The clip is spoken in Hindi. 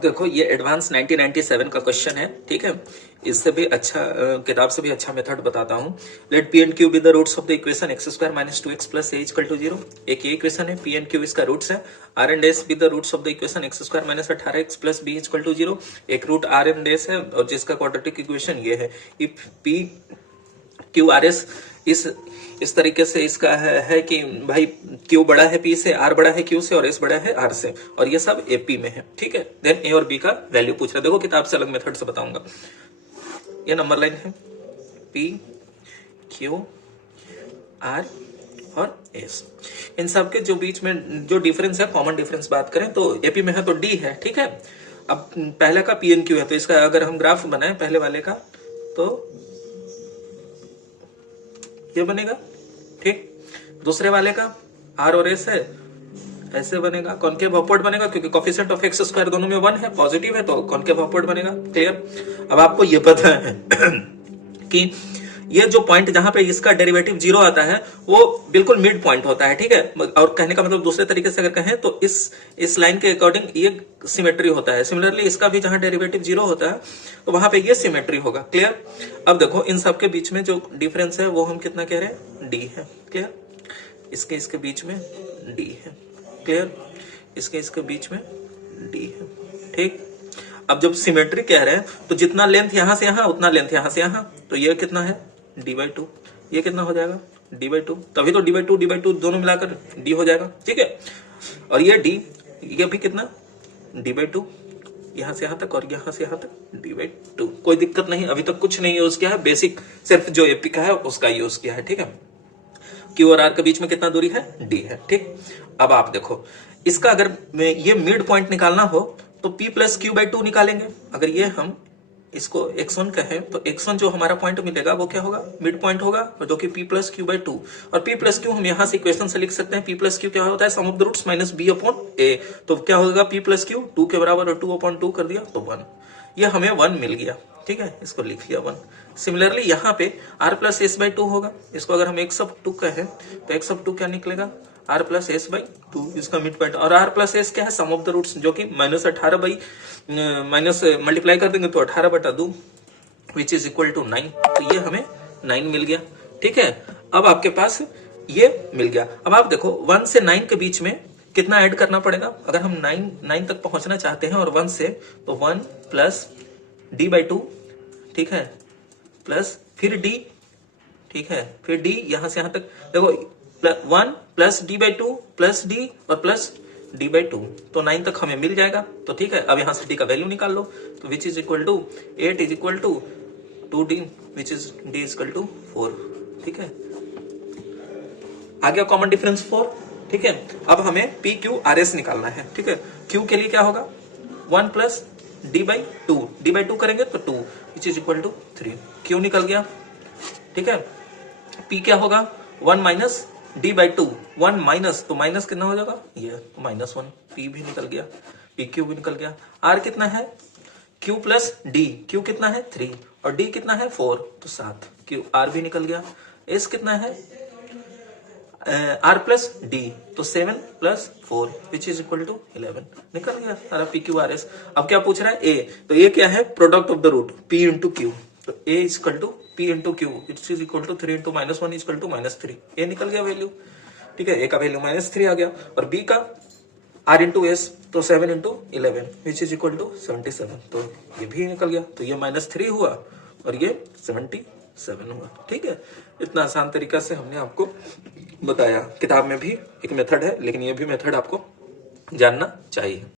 देखो ये एडवांस 1997 का क्वेश्चन है, ठीक है। इससे भी अच्छा किताब से भी अच्छा मेथड बताता हूँ। Let p and q be the roots of the equation x square minus 2x plus a equal to 0। एक ये इक्वेशन है, पी एंड क्यू इसका रूट्स है। R and s be the roots of the equation x square minus 18x plus b equal to 0। एक रूट आर एंड एस है और जिसका क्वाड्रेटिक इक्वेशन ये है। If P Q R S इस तरीके से इसका है कि भाई क्यू बड़ा है पी से, आर बड़ा है क्यू से और एस बड़ा है आर से, और ये सब एपी में है, ठीक है। देन ए और बी का वैल्यू पूछ रहा है। देखो किताब से अलग मेथड से बताऊंगा। ये नंबर लाइन है पी क्यू आर और एस, इन सब के जो बीच में जो डिफरेंस है, कॉमन डिफरेंस बात करें तो एपी में है तो डी है, ठीक है। अब पहले का पी एन क्यू है तो इसका अगर हम ग्राफ बनाए पहले वाले का तो ये बनेगा, ठीक। दूसरे वाले का आर और एस है, ऐसे बनेगा, कॉन्केव अपवर्ड बनेगा क्योंकि कोफिशिएंट ऑफ एक्स स्क्वायर दोनों में 1 है, पॉजिटिव है तो कॉन्केव अपवर्ड बनेगा। क्लियर। अब आपको ये पता है कि ये जो पॉइंट जहां पे इसका डेरिवेटिव 0 आता है वो बिल्कुल मिड पॉइंट होता है, ठीक है। और कहने का मतलब दूसरे तरीके से अगर कहें तो इस लाइन के अकॉर्डिंग ये सिमेट्री होता है। सिमिलरली इसका भी जहां डेरिवेटिव 0 होता है तो वहां पे ये सिमेट्री होगा। क्लियर। अब देखो इन सब के बीच में जो डिफरेंस है वो हम कितना कह रहे हैं, डी है। क्लियर। इसके बीच में डी है। क्लियर। इसके बीच में डी है, ठीक। अब जब सिमेट्री कह रहे हैं तो जितना लेंथ यहां से यहां उतना लेंथ यहां से यहां, तो ये कितना है d/2। ये कितना हो जाएगा d/2, तभी तो d/2 दोनों मिलाकर d हो जाएगा, ठीक है। और ये d, ये भी कितना d/2, यहां से यहां तक और यहां से यहां तक d/2। कोई दिक्कत नहीं, अभी तक कुछ नहीं यूज किया है, बेसिक सिर्फ जो एपी का है उसका यूज किया है, ठीक है। क्यू और आर के बीच में कितना दूरी है, डी है, ठीक। अब आप देखो इसका अगर ये मिड पॉइंट निकालना हो तो p प्लस क्यू बाई 2 निकालेंगे। अगर ये हम इसको x1 कहें तो x1 जो हमारा पॉइंट मिलेगा वो क्या होगा, मिड पॉइंट होगा, जो कि p प्लस क्यू बाई 2। और p प्लस क्यू हम यहां से इक्वेशन से लिख सकते हैं। p प्लस क्यू क्या होता है, sum of the roots minus b upon a। तो क्या होगा p प्लस क्यू 2 के बराबर और 2/2 कर दिया तो 1। ये हमें 1 मिल गया, ठीक है, इसको लिख लिया 1। सिमिलरली यहाँ पे r प्लस एस बाई 2 होगा। इसको अगर हम x ऑफ 2 कहें तो x ऑफ 2 क्या निकलेगा, r प्लस एस बाई 2, इसका मिड पॉइंट। और r प्लस एस क्या है, सम ऑफ द रूट्स, जो कि -18 बाई माइनस मल्टीप्लाई कर देंगे तो 18/2 विच इज इक्वल टू 9। तो ये हमें 9 मिल गया, ठीक है। अब आपके पास ये मिल गया। अब आप देखो 1 से 9 के बीच में कितना ऐड करना पड़ेगा। अगर हम 9 तक पहुंचना चाहते हैं और 1 से, तो 1 प्लस d/2, ठीक है, प्लस फिर d, ठीक है, फिर d यहां से यहां तक। देखो 1 प्लस d/2 प्लस d और प्लस d/2, तो 9 तक हमें मिल जाएगा। तो ठीक है, अब यहां से d का वैल्यू निकाल लो। तो which is equal to 8 is equal to 2d, which is d is equal to 4, ठीक है। आ गया कॉमन डिफरेंस 4, ठीक है। अब हमें p q r s निकालना है, ठीक है। q के लिए क्या होगा, 1 प्लस d/2 करेंगे तो 2 which is equal to 3। q निकल गया, ठीक है। p क्या होगा, 1 माइनस d/2, 1 माइनस, तो माइनस कितना हो जाएगा, ये -1। p भी निकल गया, pq भी निकल गया। r कितना है, q प्लस d, q कितना है 3 और d कितना है 4, तो 7। q r भी निकल गया। s कितना है r प्लस d, तो 7 plus 4 which is equal to 11। निकल गया सारा पी क्यू आर एस। अब क्या पूछ रहा है, a, तो ये क्या है, product of the root p into Q. तो a is equal to p into Q, it is equal to 3 into -1 is equal to -3। a निकल गया वैल्यू, ठीक है। a का वैल्यू -3 आ गया। और b का r इंटू एस, तो 7 into 11 which is equal to 77। तो ये भी निकल गया। तो ये -3 हुआ और ये 77 हुआ, ठीक है। इतना आसान तरीका से हमने आपको बताया। किताब में भी एक मेथड है, लेकिन ये भी मेथड आपको जानना चाहिए।